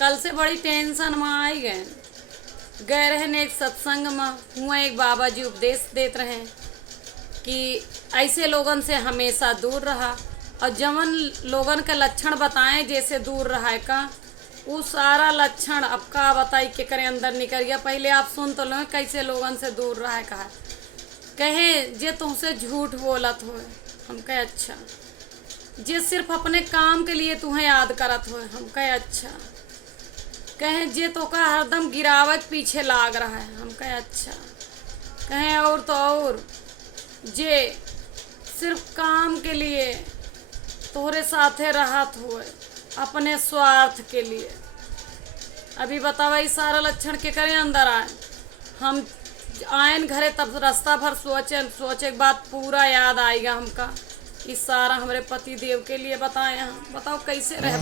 कल से बड़ी टेंशन में आई गए। गए रहे एक सत्संग में, हुआ एक बाबा जी उपदेश देते रहे कि ऐसे लोगन से हमेशा दूर रहा, और जवन लोगन के लक्षण बताएं जैसे दूर रहा है का, वो सारा लक्षण अब का बताई के करे अंदर निकल गया। पहले आप सुन तो लो कैसे लोगन से दूर रहा है। कहे जे तुमसे झूठ बोलत हो, हम कहे अच्छा। जे सिर्फ अपने काम के लिए तुम्हें याद करत हो, हम कहे अच्छा। कहे जे तो का हरदम गिरावट पीछे लाग रहा है, हम कहे अच्छा। कहे और तो और जे सिर्फ काम के लिए तोहरे साथे रहत हुए, अपने स्वार्थ के लिए। अभी बतावा ये सारा लक्षण के करे अंदर आए। हम आयन घरे तब रास्ता भर सोचे के बाद पूरा याद आएगा हमका। इस सारा हमारे पति देव के लिए बताए हैं, बताओ कैसे रह